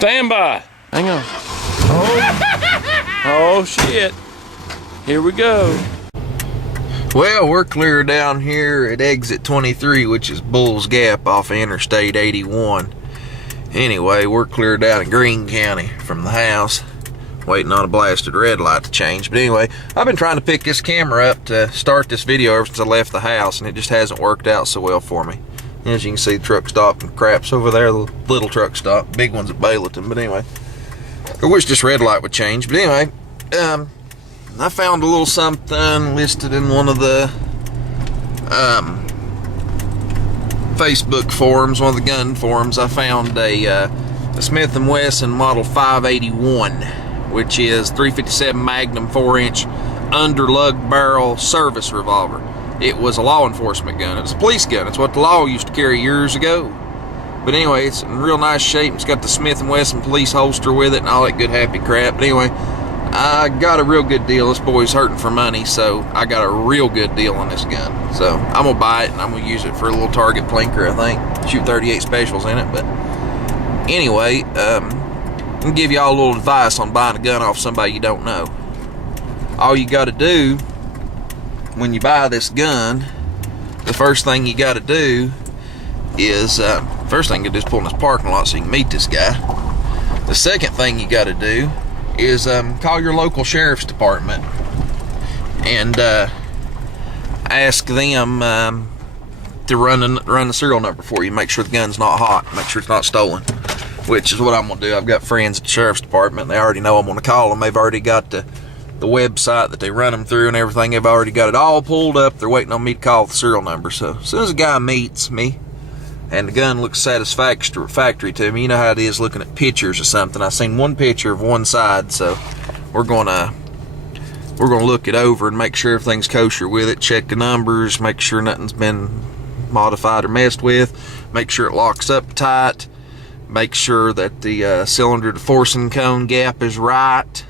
Stand by. Hang on. Oh shit. Here we go. Well, we're clear down here at exit 23, which is Bull's Gap off of Interstate 81. Anyway, we're clear down in Greene County from the house, waiting on a blasted red light to change. But anyway, I've been trying to pick this camera up to start this video ever since I left the house, and it just hasn't worked out so well for me. As you can see, the truck stop and crap's over there, the little truck stop. Big one's at Bayleton. But anyway, I wish this red light would change. But anyway, I found a little something listed in one of the Facebook forums, one of the gun forums. I found a Smith & Wesson Model 581, which is .357 Magnum 4-inch under-lug barrel service revolver. It was a law enforcement gun. It was a police gun. It's what the law used to carry years ago. But anyway, it's in real nice shape. It's got the Smith & Wesson police holster with it and all that good happy crap. But anyway, I got a real good deal. This boy's hurting for money, so I got a real good deal on this gun. So I'm gonna buy it and I'm gonna use it for a little target plinker, I think. Shoot 38 specials in it. But anyway, I'm gonna give y'all a little advice on buying a gun off somebody you don't know. All you gotta do when you buy this gun, the first thing you gotta do is, first thing you do is pull in this parking lot so you can meet this guy. The second thing you gotta do is call your local sheriff's department and ask them to run the serial number for you. Make sure the gun's not hot. Make sure it's not stolen, which is what I'm gonna do. I've got friends at the sheriff's department. They already know I'm gonna call them. They've already got the website that they run them through and everything. They've already got it all pulled up. They're waiting on me to call the serial number. So as soon as a guy meets me and the gun looks satisfactory to me, you know how it is looking at pictures or something. I've seen one picture of one side, so we're gonna look it over and make sure everything's kosher with it. Check the numbers, make sure nothing's been modified or messed with, make sure it locks up tight, make sure that the cylinder to forcing cone gap is right,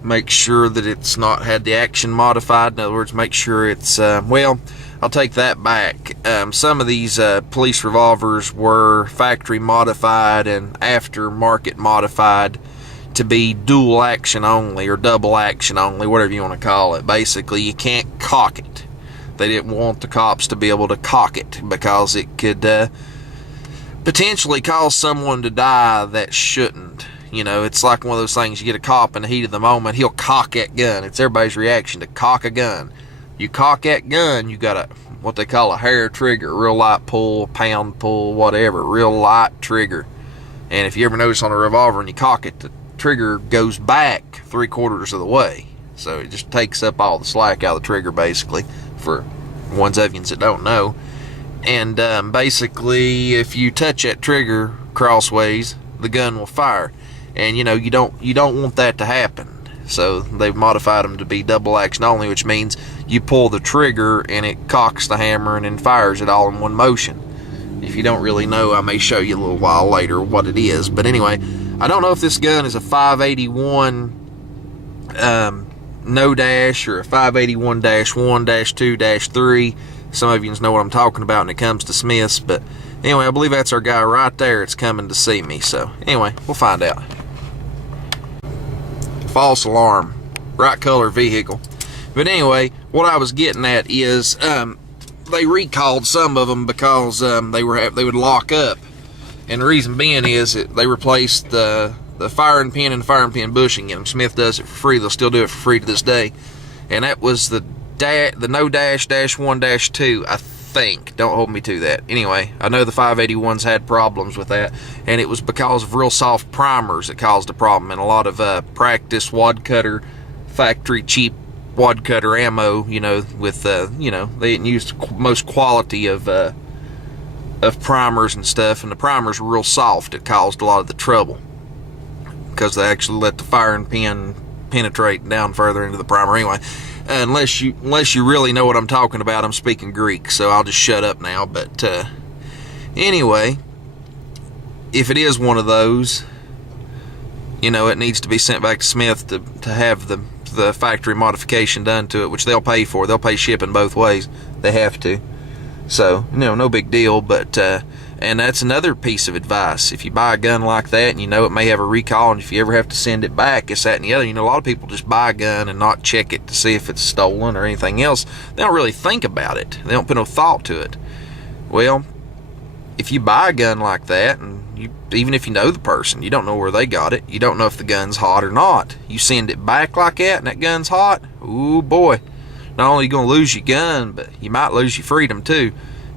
make sure that it's not had the action modified. In other words, make sure it's well, I'll take that back. Some of these police revolvers were factory modified and aftermarket modified to be dual action only or double action only, whatever you want to call it. Basically, you can't cock it. They didn't want the cops to be able to cock it because it could potentially cause someone to die that shouldn't. You know, it's like one of those things, you get a cop in the heat of the moment, he'll cock that gun. It's everybody's reaction to cock a gun. You cock that gun, you got a what they call a hair trigger, real light pull, pound pull, whatever, real light trigger. And if you ever notice on a revolver and you cock it, the trigger goes back 3/4 of the way. So it just takes up all the slack out of the trigger, basically, for ones of you that don't know. And basically, if you touch that trigger crossways, the gun will fire. And you know, you don't want that to happen. So they've modified them to be double action only, which means you pull the trigger and it cocks the hammer and then fires it all in one motion. If you don't really know, I may show you a little while later what it is. But anyway, I don't know if this gun is a 581 no dash or a 581-1-2-3. Some of you know what I'm talking about when it comes to Smiths. But anyway, I believe that's our guy right there. It's coming to see me. So anyway, we'll find out. False alarm, bright color vehicle. But anyway, what I was getting at is they recalled some of them because they would lock up, and the reason being is that they replaced the firing pin and firing pin bushing in them. Smith does it for free. They'll still do it for free to this day. And that was the no dash -1-2, I think. Don't hold me to that. Anyway, I know the 581s had problems with that, and it was because of real soft primers that caused the problem. And a lot of practice wad cutter, factory cheap wad cutter ammo, you know, with you know, they didn't use the most quality of primers and stuff, and the primers were real soft. It caused a lot of the trouble because they actually let the firing pin penetrate down further into the primer. Anyway, unless you really know what I'm talking about, I'm speaking Greek, so I'll just shut up now. But anyway, if it is one of those, you know, it needs to be sent back to Smith to have the factory modification done to it, which they'll pay for. They'll pay shipping both ways. They have to. So, you know, no big deal. But And that's another piece of advice. If you buy a gun like that and you know it may have a recall, and if you ever have to send it back, it's that and the other. You know, a lot of people just buy a gun and not check it to see if it's stolen or anything else. They don't really think about it. They don't put no thought to it. Well, if you buy a gun like that, and even if you know the person, you don't know where they got it, you don't know if the gun's hot or not, you send it back like that and that gun's hot, ooh boy, not only are you going to lose your gun, but you might lose your freedom too.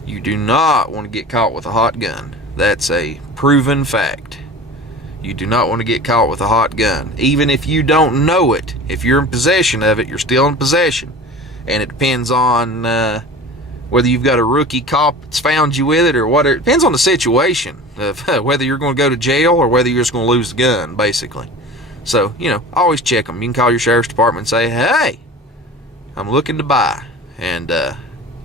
You do not want to get caught with a hot gun. That's a proven fact. You do not want to get caught with a hot gun. Even if you don't know it, if you're in possession of it, you're still in possession. And it depends on whether you've got a rookie cop that's found you with it or what. It depends on the situation of whether you're going to go to jail or whether you're just going to lose the gun, basically. So, you know, always check them. You can call your sheriff's department and say, hey, I'm looking to buy. And,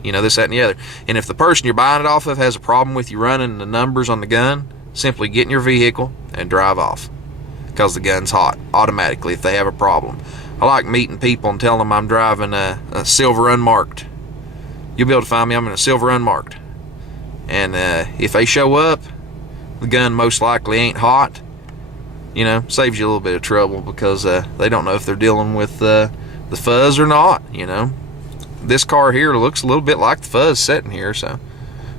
you know, this, that, and the other. And if the person you're buying it off of has a problem with you running the numbers on the gun, simply get in your vehicle and drive off, because the gun's hot automatically if they have a problem. I like meeting people and telling them I'm driving a silver unmarked. You'll be able to find me. I'm in a silver unmarked. And if they show up, the gun most likely ain't hot. You know, saves you a little bit of trouble, because they don't know if they're dealing with the fuzz or not, you know. This car here looks a little bit like the fuzz sitting here, so,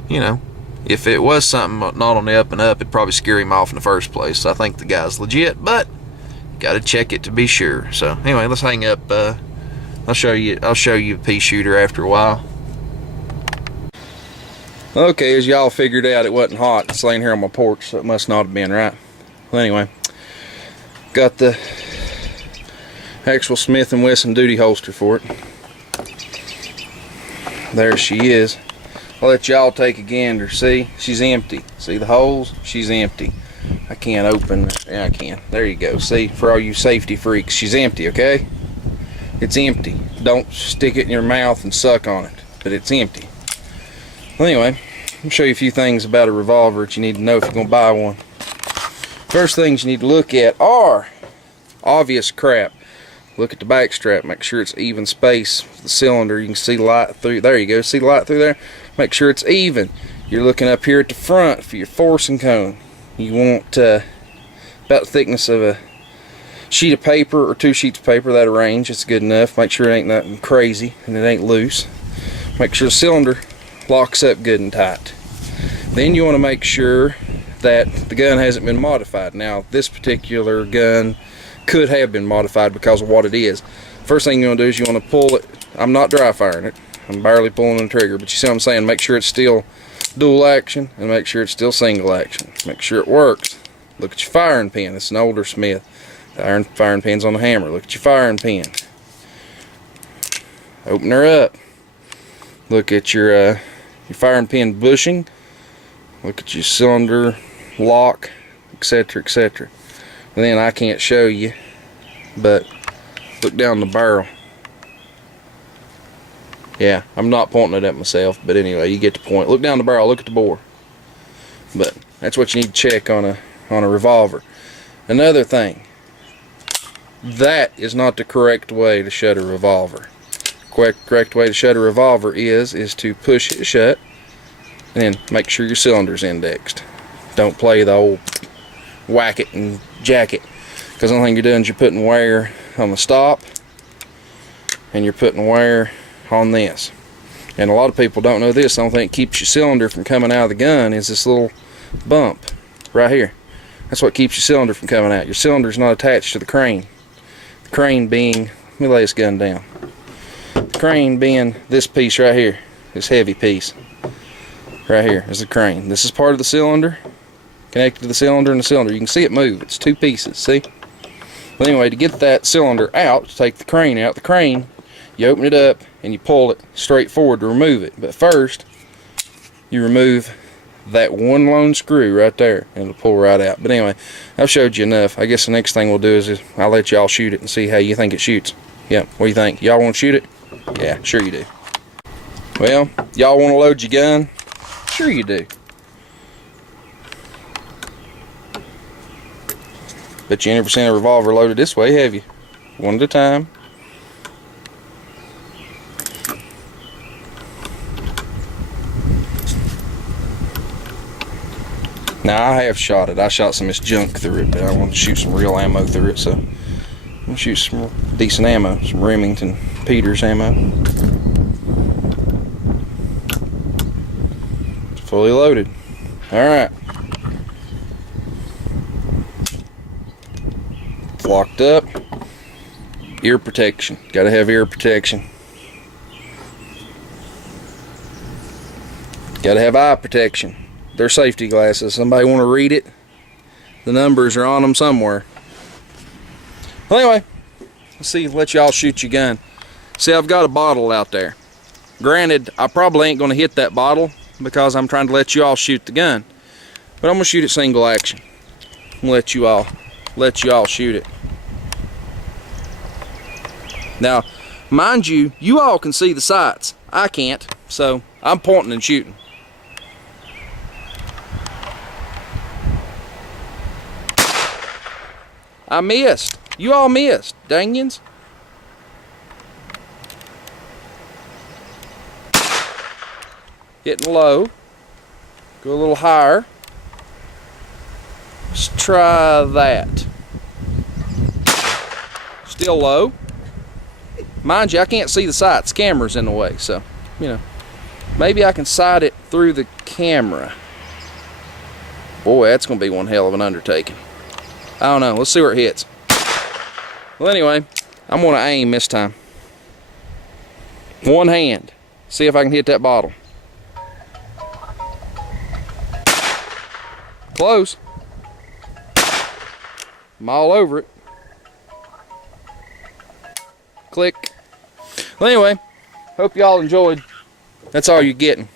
you know, if it was something not on the up and up, it'd probably scare him off in the first place. So I think the guy's legit, but you got to check it to be sure. So anyway, let's hang up. I'll show you a pea shooter after a while. Okay, as y'all figured out, it wasn't hot. It's laying here on my porch, so it must not have been, right? Well, anyway, got the actual Smith & Wesson duty holster for it. There she is. I'll let y'all take a gander. See, she's empty. See the holes? She's empty. I can't open. Yeah, I can. There you go. See, for all you safety freaks, she's empty, okay? It's empty. Don't stick it in your mouth and suck on it, but it's empty. Well, anyway, I'll show you a few things about a revolver that you need to know if you're going to buy one. First things you need to look at are obvious crap. Look at the back strap. Make sure it's even space. The cylinder, you can see light through. There you go. See light through there? Make sure it's even. You're looking up here at the front for your forcing cone. You want about the thickness of a sheet of paper or 2 sheets of paper. That'll range. It's good enough. Make sure it ain't nothing crazy and it ain't loose. Make sure the cylinder locks up good and tight. Then you want to make sure that the gun hasn't been modified. Now, this particular gun could have been modified because of what it is. First thing you want to do is you want to pull it. I'm not dry firing it. I'm barely pulling the trigger, but you see what I'm saying? Make sure it's still dual action and make sure it's still single action. Make sure it works. Look at your firing pin. It's an older Smith. The iron firing pin's on the hammer. Look at your firing pin. Open her up. Look at your firing pin bushing. Look at your cylinder lock, etc., etc. And then I can't show you, but look down the barrel. Yeah, I'm not pointing it at myself, but anyway, you get the point. Look down the barrel, look at the bore. But that's what you need to check on a revolver. Another thing, that is not the correct way to shut a revolver. Correct way to shut a revolver is to push it shut and then make sure your cylinder's indexed. Don't play the old whack it and jack it, because the only thing you're doing is you're putting wear on the stop and you're putting wear on this. And a lot of people don't know this. The only thing that keeps your cylinder from coming out of the gun is this little bump right here. That's what keeps your cylinder from coming out. Your cylinder's not attached to the crane. The crane being, let me lay this gun down. The crane being this piece right here, this heavy piece right here is the crane. This is part of the cylinder, connected to the cylinder and the cylinder. You can see it move. It's 2 pieces, see? Well, anyway, to get that cylinder out, to take the crane out, you open it up and you pull it straight forward to remove it. But first, you remove that one lone screw right there and it'll pull right out. But anyway, I've showed you enough. I guess the next thing we'll do is I'll let y'all shoot it and see how you think it shoots. Yeah, what do you think? Y'all want to shoot it? Yeah, sure you do. Well, y'all want to load your gun? Sure you do. But you ain't never seen a revolver loaded this way, have you? One at a time. Now I have shot it. I shot some of this junk through it, but I want to shoot some real ammo through it, so I'm gonna shoot some decent ammo, some Remington Peters ammo. It's fully loaded. Alright. It's locked up. Ear protection. Gotta have ear protection. Gotta have eye protection. They're safety glasses. Somebody want to read it? The numbers are on them somewhere. Well, anyway, let's see. Let y'all shoot your gun. See, I've got a bottle out there. Granted, I probably ain't gonna hit that bottle because I'm trying to let you all shoot the gun. But I'm gonna shoot it single action. Let you all shoot it. Now, mind you, you all can see the sights. I can't, so I'm pointing and shooting. I missed. You all missed. Dangins. Hitting low. Go a little higher. Let's try that. Still low. Mind you, I can't see the sights. Camera's in the way, so, you know. Maybe I can sight it through the camera. Boy, that's going to be one hell of an undertaking. I don't know. Let's see where it hits. Well, anyway, I'm going to aim this time. One hand. See if I can hit that bottle. Close. I'm all over it. Click. Well, anyway, hope y'all enjoyed. That's all you're getting.